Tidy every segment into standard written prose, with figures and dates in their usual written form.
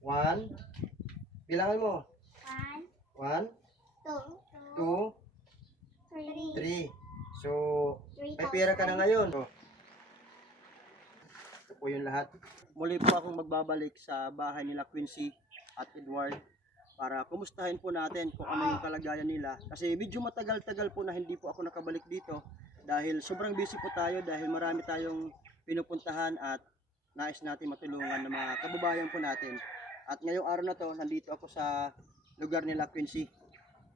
One. Bilangan mo. One, 1, two, 2, three. 3. So, may pera ka na ngayon. So, ito po yung lahat. Muli po akong magbabalik sa bahay nila Quincy at Edward para kumustahin po natin kung ano yung kalagayan nila. Kasi medyo matagal-tagal po na hindi po ako nakabalik dito dahil sobrang busy po tayo dahil marami tayong pinupuntahan at nais natin matulungan ng mga kababayan po natin. At ngayong araw na to, nandito ako sa lugar nila Quincy.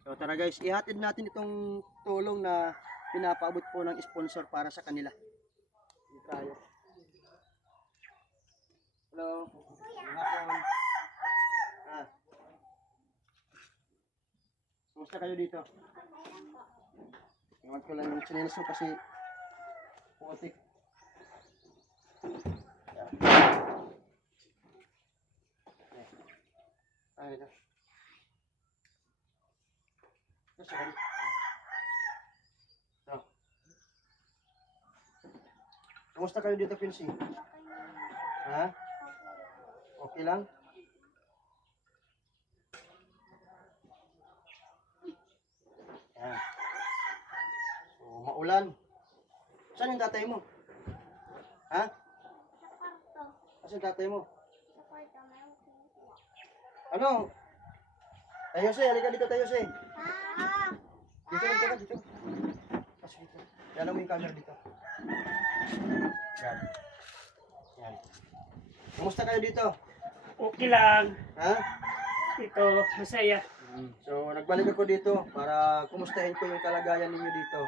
So tara guys, ihatid natin itong tulong na pinapaabot po ng sponsor para sa kanila. Dito tayo. Hello. Hapon. Ah. Kumusta kayo dito? Iwan ko lang yung chinelas mo kasi putik. Ay, ito. Sorry. So. Kumusta kayo dito, Quincy? Ha? Okay lang? Yan. So, maulan. Saan yung tatay mo? Ha? Saan yung tatay mo? Ano? Tayo si, halika dito tayo si. Dito lang, dito. Pasok dito. Yan mo yung camera dito. Yan. Yan. Kumusta kayo dito? Okay lang. Ha? Ito, masaya. So, nagbalik ako dito para kumustahin ko yung kalagayan ninyo dito.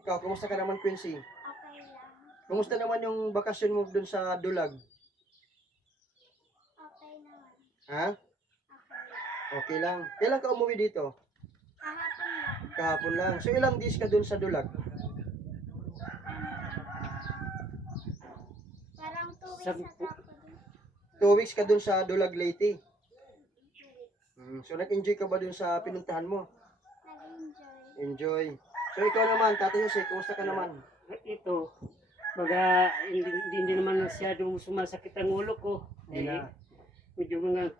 Ikaw, kumusta ka naman, Quincy? Okay lang. Kumusta naman yung bakasyon mo dun sa Dulag? Okay naman. Ha? Okay. Okay lang. Kailan ka umuwi dito? Kahapon lang. Kahapon lang. So, ilang days ka dun sa Dulag? Parang 2 weeks Sampu. na ako dun. 2 weeks ka dun sa Dulag Leyte. So, nag-enjoy ka ba dun sa pinuntahan mo? Nag-enjoy. Enjoy. So, ikaw naman, Tatay Jose, kumusta ka naman? Ito, baga hindi naman masyadong sumasakit ang ulo ko. Hindi na. Medyo mga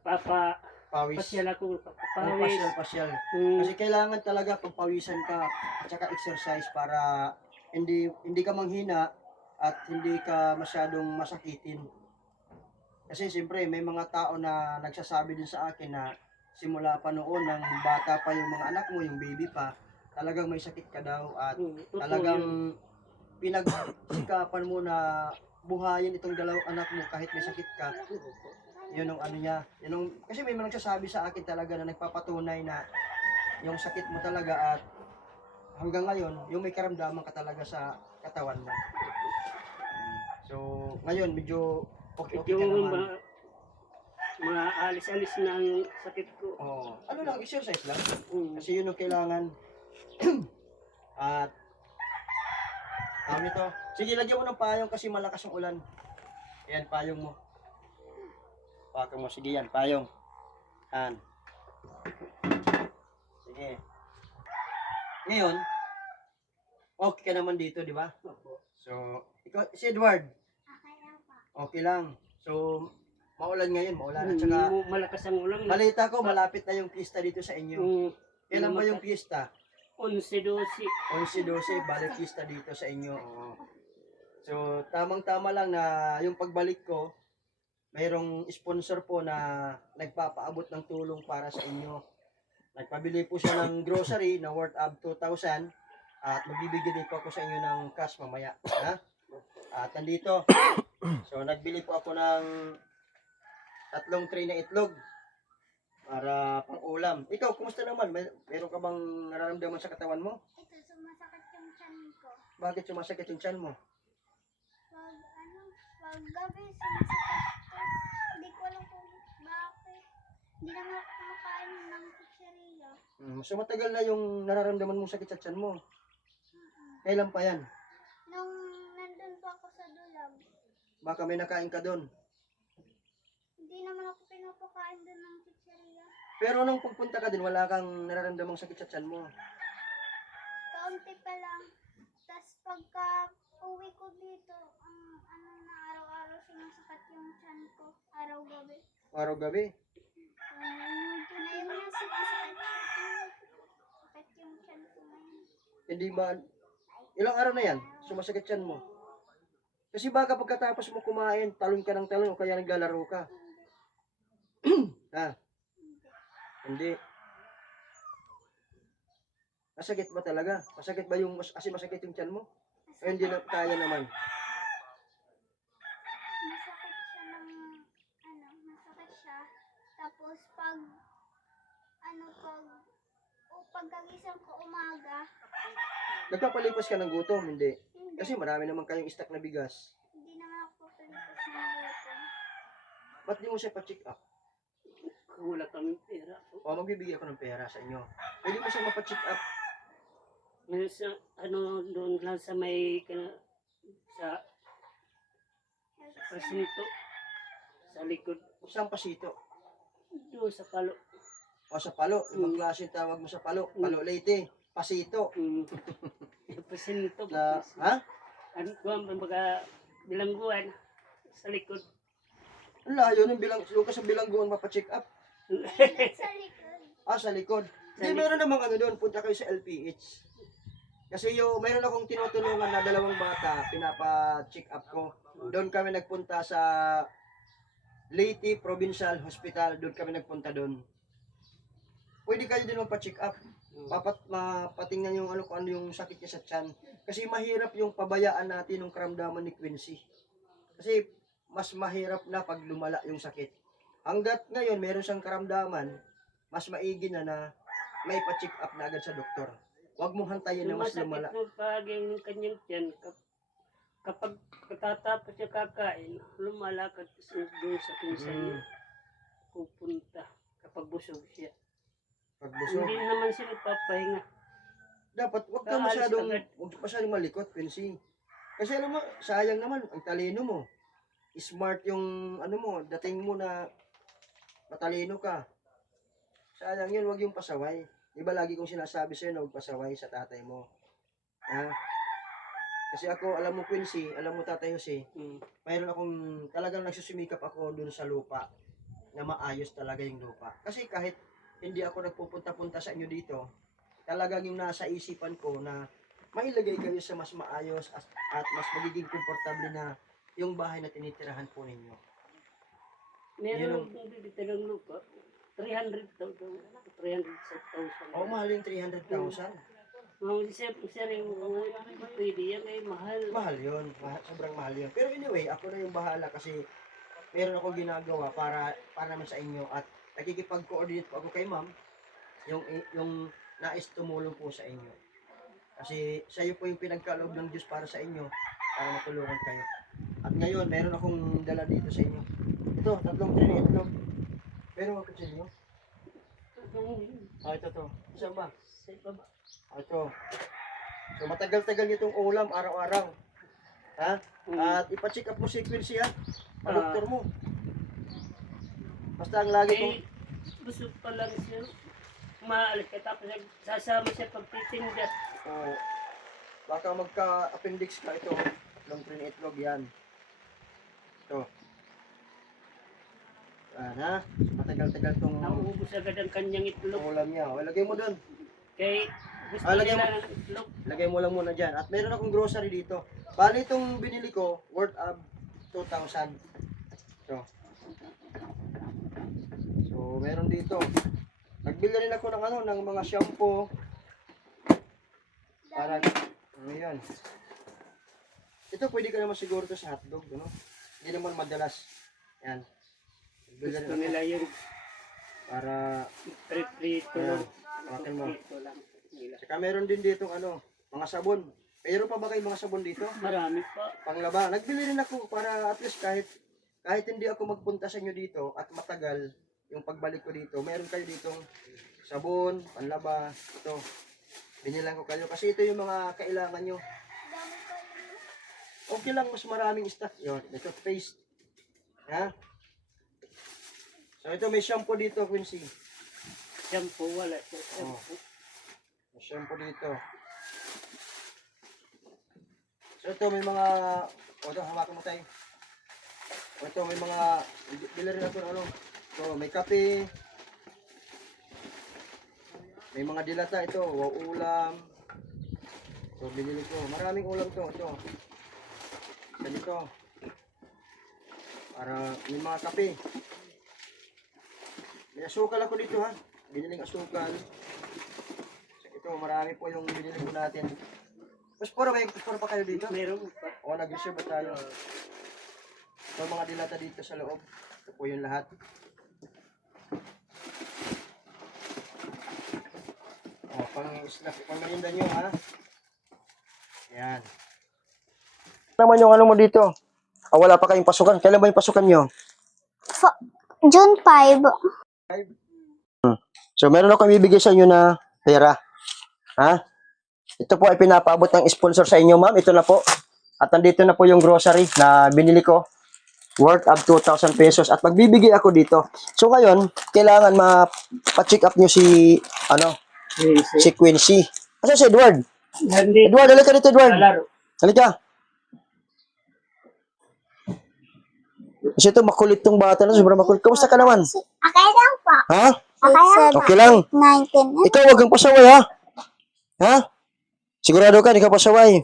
Pawis. papasyal ako, Ano, papawis. pasyal. Mm, Kasi kailangan talaga pagpawisan ka at saka exercise para hindi ka manghina at hindi ka masyadong masakitin. Kasi siyempre may mga tao na nagsasabi din sa akin na simula pa noon ng bata pa yung mga anak mo, yung baby pa, talagang may sakit ka daw at totoo yun. talagang pinagsikapan mo na buhayin itong dalawang anak mo kahit may sakit ka. Yun ang ano niya. Yun ang, kasi may mga nagsasabi sa akin talaga na nagpapatunay na yung sakit mo talaga at hanggang ngayon, yung may karamdaman ka talaga sa katawan mo. So, ngayon medyo okay ka Medyo naman. maalis-alis na ang sakit ko. Oh, ano lang, exercise lang. Mm. Kasi yun ang kailangan. At, nito. Sige, lagyan mo ng payong kasi malakas ang ulan. Ayan, payong mo. Pakan mo, sige yan, payong. Yan. Sige. Ngayon, okay ka naman dito, di ba? So, ikaw, si Edward, Okay lang pa. okay lang. So, maulan ngayon, maulan. At saka, Malakas ang ulan. balita ko, malapit na yung pista dito sa inyo. Kailan ba yung pista? 11-12. 11-12, balik pista dito sa inyo. Oo. So, tamang-tama lang na yung pagbalik ko, mayroong sponsor po na nagpapaabot ng tulong para sa inyo. Nagpabili po siya ng grocery na worth of 2,000 at magbibigay din po ako sa inyo ng cash mamaya. Ha? At nandito, so nagbili po ako ng 3 tray na itlog para pang ulam. Ikaw, kumusta naman? Meron ka bang nararamdaman sa katawan mo? Ito, sumasakit yung tiyan ko. Bakit sumasakit yung tiyan mo? Pag gabi sumasakit ko. Hindi ko alam kung bakit. Hindi naman ako kumakain ng chicheria. So matagal na yung nararamdaman mong sakit sa tiyan mo. Kailan pa yan? Nung nandun pa ako sa Dulag, Baka may nakain ka doon. hindi naman ako pinapakain doon ng chicheria. Pero nung pagpunta ka din, wala kang nararamdamang sakit sa tiyan mo. Kaunti pa lang. Tapos pagka uwi ko dito, ang ano na araw-araw sumasakit yung tiyan ko. Araw-gabi. Araw-gabi. Ngayon na sakit yung tiyan ko ngayon. Hindi ba, ilang araw na yan, sumasakit yan mo? Kasi baka pagkatapos mo kumain, talon ka ng talon o kaya naglalaro ka. Ha? Hindi. Masakit ba talaga? Masakit ba yung, kasi masakit yung tiyan mo? O hindi na kaya naman? Masakit siya ng, masakit siya. Tapos pagkagising ko umaga, Nagpapalipas ka ng gutom? Hindi. hindi. Kasi marami naman kayong stock na bigas. Hindi naman ako palipas ng gutom. Ba't di mo siya pa-check up? Wala kaming pera. O magbibigay ako ng pera sa inyo. Pwede mo siya mapa-check up. Ngayon sa, doon lang sa may, sa presinto, sa likod, Saan pasito? doon sa palo. O sa palo. Ibang klase yung tawag mo sa palo. Palo Leyte. Pasito. Yung presinto, Na, ha? ano ko, mga bilangguan, sa likod. Ang layo nung yung ka sa bilangguan mapa-check up. Sa likod. Ah, sa likod. Sa Hindi, meron namang ano doon. Punta kayo sa LPH. Kasi mayroon akong tinutulungan na dalawang bata, pinapa-check up ko. Doon kami nagpunta sa Leyte Provincial Hospital. Doon kami nagpunta doon. Pwede kayo din magpa-check up. Mapatingnan yung ano, kung ano yung sakit niya sa tiyan. Kasi mahirap yung pabayaan natin ng karamdaman ni Quincy. Kasi mas mahirap na pag lumala yung sakit. Hanggat ngayon meron siyang karamdaman, mas maigi na may pa-check up na agad sa doktor. Huwag mong hantayin na mas lumala. Masakit mo pag yung kanyang tiyan, kapag katatapos siya kakain, lumalakad doon sa pinsan niya, pupunta kapag busog siya. Pag busog. Hindi naman siya nagpapahinga. Dapat huwag ka Kaalis masyadong malikot, Quincy. Kasi alam mo, sayang naman, ang talino mo. Smart yung ano mo, dating mo na matalino ka. Sayang yun, huwag yung pasaway. Di ba lagi kong sinasabi sa'yo na huwag pasaway sa tatay mo. Ha? Kasi ako, alam mo Quincy, alam mo Tatay Jose, mayroon akong talagang nagsusumikap ako dun sa lupa na maayos talaga yung lupa. Kasi kahit hindi ako nagpupunta-punta sa inyo dito, talagang yung nasa isipan ko na mailagay kayo sa mas maayos at mas magiging komportable na yung bahay na tinitirahan po ninyo. Meron dito ng lupa, 300,000. 300,000. Oo, mahal yung 300,000. Siya rin, pwede yan ay mahal. Mahal yun. Sobrang mahal yun. Pero anyway, ako na yung bahala kasi meron akong ginagawa para naman sa inyo at nakikipag-coordinate po ako kay ma'am yung nais tumulong po sa inyo. Kasi sa iyo po yung pinagkaloob ng Diyos para sa inyo para matulungan kayo. At ngayon, meron akong dala dito sa inyo. Ito, 3 tray itlog. Meron ako sa inyo. Ito to. Saan ba? Sa baba. Ito. So matagal-tagal nitong ulam araw-araw. Ha? At ipa-check up mo si Quincy ha. Pa-doktor mo. Basta ang lagi kong Busog pa lang siya. Umaalis ka tapos sasama siya pagtitinda. baka magka-appendix ka ito. Long train itlog yan. Ito. Yan ha. Matagal-tagal tong Nauubos agad ang kanyang itlog. ulam niya. O, ilagay mo doon. Kay gusto Lagay nila ng itlog. Lagay mo lang muna dyan. At meron akong grocery dito. Bali itong binili ko, worth of 2,000. So, meron dito. Nagbili rin ako ng ng mga shampoo. Para, ayan. Ito pwede ka naman siguro to sa hotdog, ano? Hindi naman madalas. Yan. Nagbili Gusto rin ako nila yung para, prito Ayan. lang. Akin mo. Prito lang nila. saka meron din dito mga sabon. Mayroon pa ba kayo mga sabon dito? Marami pa. Panglaba. Nagbili rin ako para at least kahit hindi ako magpunta sa inyo dito at matagal yung pagbalik ko dito, meron kayo ditong sabon, panlaba, ito. Binilang ko kayo kasi ito yung mga kailangan nyo. Dami ko yun. Okay lang, mas maraming stock. Yun, ito paste. Ha? So ito may shampoo dito, Quincy. Shampoo, wala siya. Shampoo. May shampoo dito. So ito may mga, ito hawakan mo tayo. Ito may mga, bili rin ako ng So, may kape. May mga dilata ito, ulam. So, binili ko. Maraming ulam to. Ito. Ganito. Para may mga kape. May asukal ako dito ha. Biniling asukal. So, ito, marami po yung binili ko natin. Pusporo pa kayo dito? Meron pa. O, nag-reserve ba tayo? So, mga dilata dito sa loob. Ito po yung lahat. O, pang-snack, pang-merienda nyo ha. Ayan. Naman yung ano mo dito? Wala pa kayong pasukan. Kailan ba yung pasukan nyo? June 5. So, meron ako ibibigay sa inyo na pera. Ha? Ito po ay pinapaabot ng sponsor sa inyo, ma'am. Ito na po. At nandito na po yung grocery na binili ko. Worth of 2,000 pesos. At magbibigay ako dito. So, ngayon, kailangan pa-check up nyo si, si Quincy. Asa si Edward? Hindi. Edward, halika dito, Edward. Laro. Halika. Kasi ito, makulit tong bata na. Sobrang makulit. Kamusta ka naman? Okay lang po. Ha? Okay lang. Okay lang. 19. Ikaw, huwag kang pasaway, ha? Ha? Sigurado ka, hindi ka pasaway.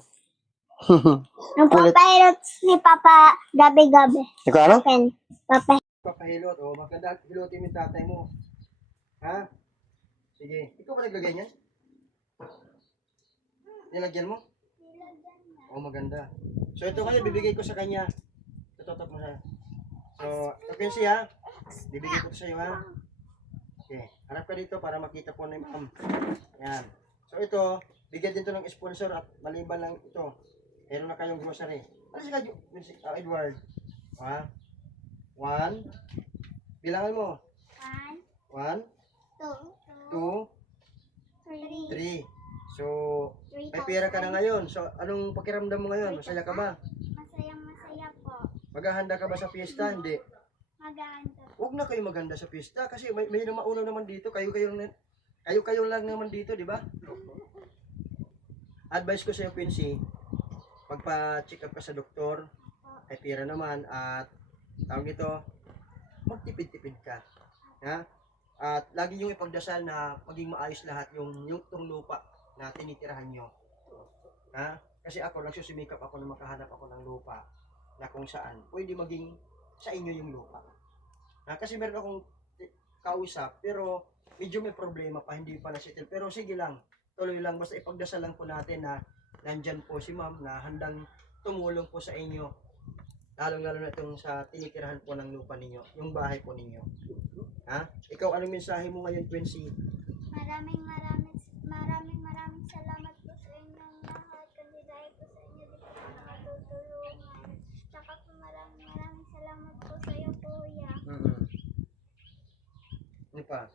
Nagpapahirot si Papa gabi-gabi. Ikaw, ano? Akin. Papa. Papahilot, o. Maganda, hilotin mo yung tatay mo. Ha? Sige. Ikaw ba naglagay niyan? Nilagyan mo? O, maganda. So, ito kaya, bibigay ko sa kanya. Tututok mo siya. So, Quincy, ha? Bibigay ko ito sa iyo, ha? Okay. Harap ka dito para makita po na yung Yan. So, ito, bigyan din ito ng sponsor at maliban lang ito. Meron na kayong grocery. Ano si Edward? Ha? 1. Bilangan mo. 1, 2, 3. So, may pera ka na ngayon. So, anong pakiramdam mo ngayon? Masaya ka ba? Masayang-masaya po. Maghahanda ka ba sa fiesta? Hindi. Maganda. Huwag na kayo maganda sa fiesta kasi may mauna naman dito. Kayo lang naman dito, di ba? Advice ko sa iyo, Quincy, magpa-check up ka sa doktor. Ay pera naman at tawag dito, magtipid-tipid ka. Ha? At lagi yung ipagdasal na maging maayos lahat yung tong lupa na tinitirahan nyo. Ha? Kasi ako, nagsusumikap ako na makahanap ako ng lupa na kung saan pwede maging sa inyo yung lupa. Ha? Kasi meron akong kausap, pero medyo may problema pa, hindi pa na-settle. Pero sige lang, tuloy lang, basta ipagdasal lang po natin na nandyan po si ma'am na handang tumulong po sa inyo. Lalong-lalo na itong sa tinitirahan po ng lupa ninyo, yung bahay po ninyo. Ha? Ikaw, anong mensahe mo ngayon, Quincy? Maraming salamat po sa inyong lahat. Kasi dahil po sa inyo, di po ako nakatutulungan. Tsaka po maraming salamat po sa iyo, Kuya. Ano pa?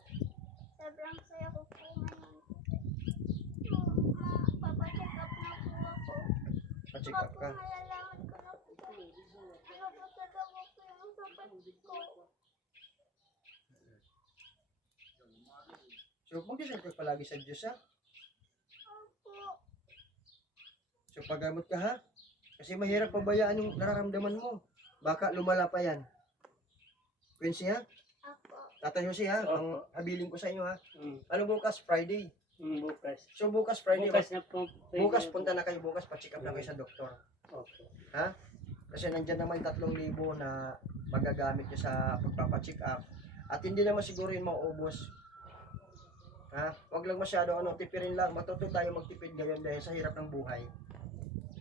Sobrang saya ko po ngayon. Papacheck up na po ako. Pa-check Baka up po ka. malalaman ko na po. Ano po talaga po yung kapatid ko. So, mag-isip ka palagi sa Diyos, ha? Opo. So, paggamot ka, ha? Kasi mahirap pabayaan yung nararamdaman mo. Baka lumala pa yan. Quincy, ha? Opo. Tatay Jose, ha? Ang habiling ko sa inyo, ha? Mm. Ano bukas? Friday. Bukas. So, bukas Friday. Bukas na po. Bukas, punta na kayo bukas. Pa-check up na kayo sa doktor. Okay. Ha? Kasi nandyan naman 3,000 na magagamit nyo sa pagpapacheck up. At hindi naman siguro yun mauubos. Ha? Huwag lang masyado tipirin lang. Matuto tayo magtipid ngayon dahil sa hirap ng buhay.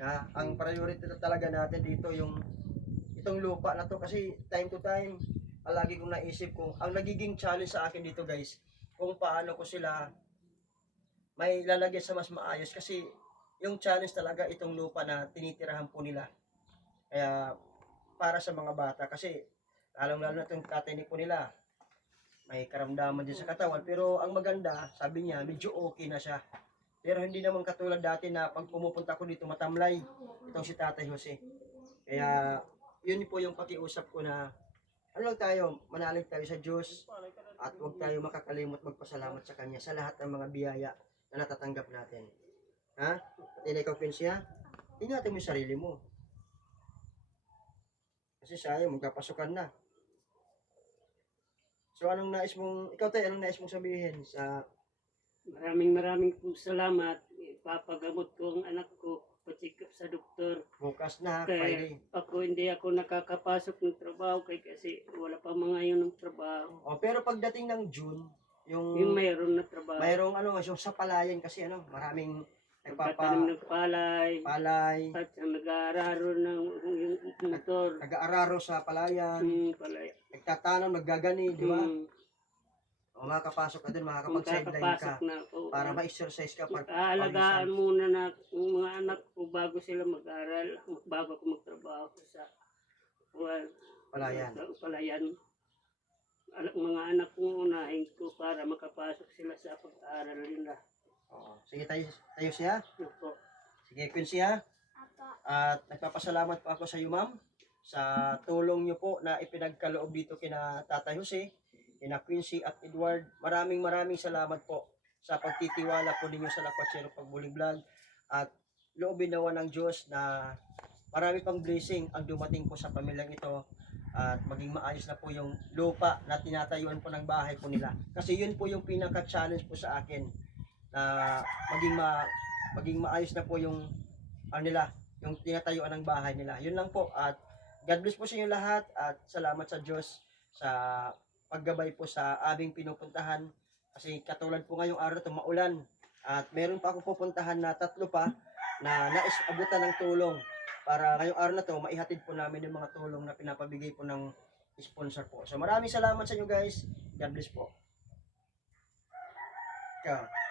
Ha? Ang priority talaga natin dito yung itong lupa na to kasi time to time lagi kong naisip kung ang nagiging challenge sa akin dito guys kung paano ko sila may lalagyan sa mas maayos kasi yung challenge talaga itong lupa na tinitirahan po nila. Kaya para sa mga bata kasi lalong-lalo na itong tatay po nila may karamdaman din sa katawan pero ang maganda sabi niya medyo okay na siya pero hindi naman katulad dati na pag pumupunta ko dito matamlay itong si Tatay Jose. Kaya yun po yung pakiusap ko na ano lang tayo, manalig tayo sa Diyos at huwag tayo makakalimot magpasalamat sa Kanya sa lahat ng mga biyaya na natatanggap natin. Ha? At ikaw, Quincy, ha? Ingatan mo yung sarili mo. Kasi sayang, magkapasukan na. So anong nais mong, ikaw tayo, anong nais mong sabihin sa, Maraming pong salamat. Ipapagamot ko ang anak ko. Pa-check up sa doktor. bukas na, Kaya Friday? hindi ako nakakapasok ng trabaho kasi wala pa mga yun ng trabaho. Pero pagdating ng June, Yung yung mayroon na trabaho. mayroong yung sa palayan kasi maraming Nagtatanim ng palay. palay, At nag-aararo ng yung motor. nag-aararo sa palayan, Palay. nagtatanong, naggagani, di ba? Mm, O makakapasok ka dun, kung makakapag-sideline kakapasok ka na ako. para ma-exercise ka. Aalagaan muna na yung mga anak ko bago sila mag-aral, bago ako magtrabaho sa Palayan. palayan. Mga anak ko unahin ko para makapasok sila sa pag-aaral nila. Oo. Sige, tayo siya. Yun po. Sige, Quincy ha. Apo. At nagpapasalamat po ako sa iyo, ma'am, sa tulong niyo po na ipinagkaloob dito kina Tatay Jose, kina Quincy at Edward. Maraming salamat po sa pagtitiwala po ninyo sa Lakwachero Pagbulig Vlog. At loobin nawa ng Diyos na marami pang blessing ang dumating po sa pamilyang ito at maging maayos na po yung lupa na tinatayuan po ng bahay po nila. Kasi yun po yung pinaka-challenge po sa akin na maging maayos na po yung nila, yung tinatayuan ng bahay nila. Yun lang po at God bless po sa inyo lahat at salamat sa Diyos sa paggabay po sa aming pinupuntahan kasi katulad po ngayong araw ito maulan at meron pa ako pupuntahan na 3 pa na nais abutan ng tulong para ngayong araw na to maihatid po namin yung mga tulong na pinapabigay po ng sponsor po. So maraming salamat sa inyo guys. God bless po. Ikaw.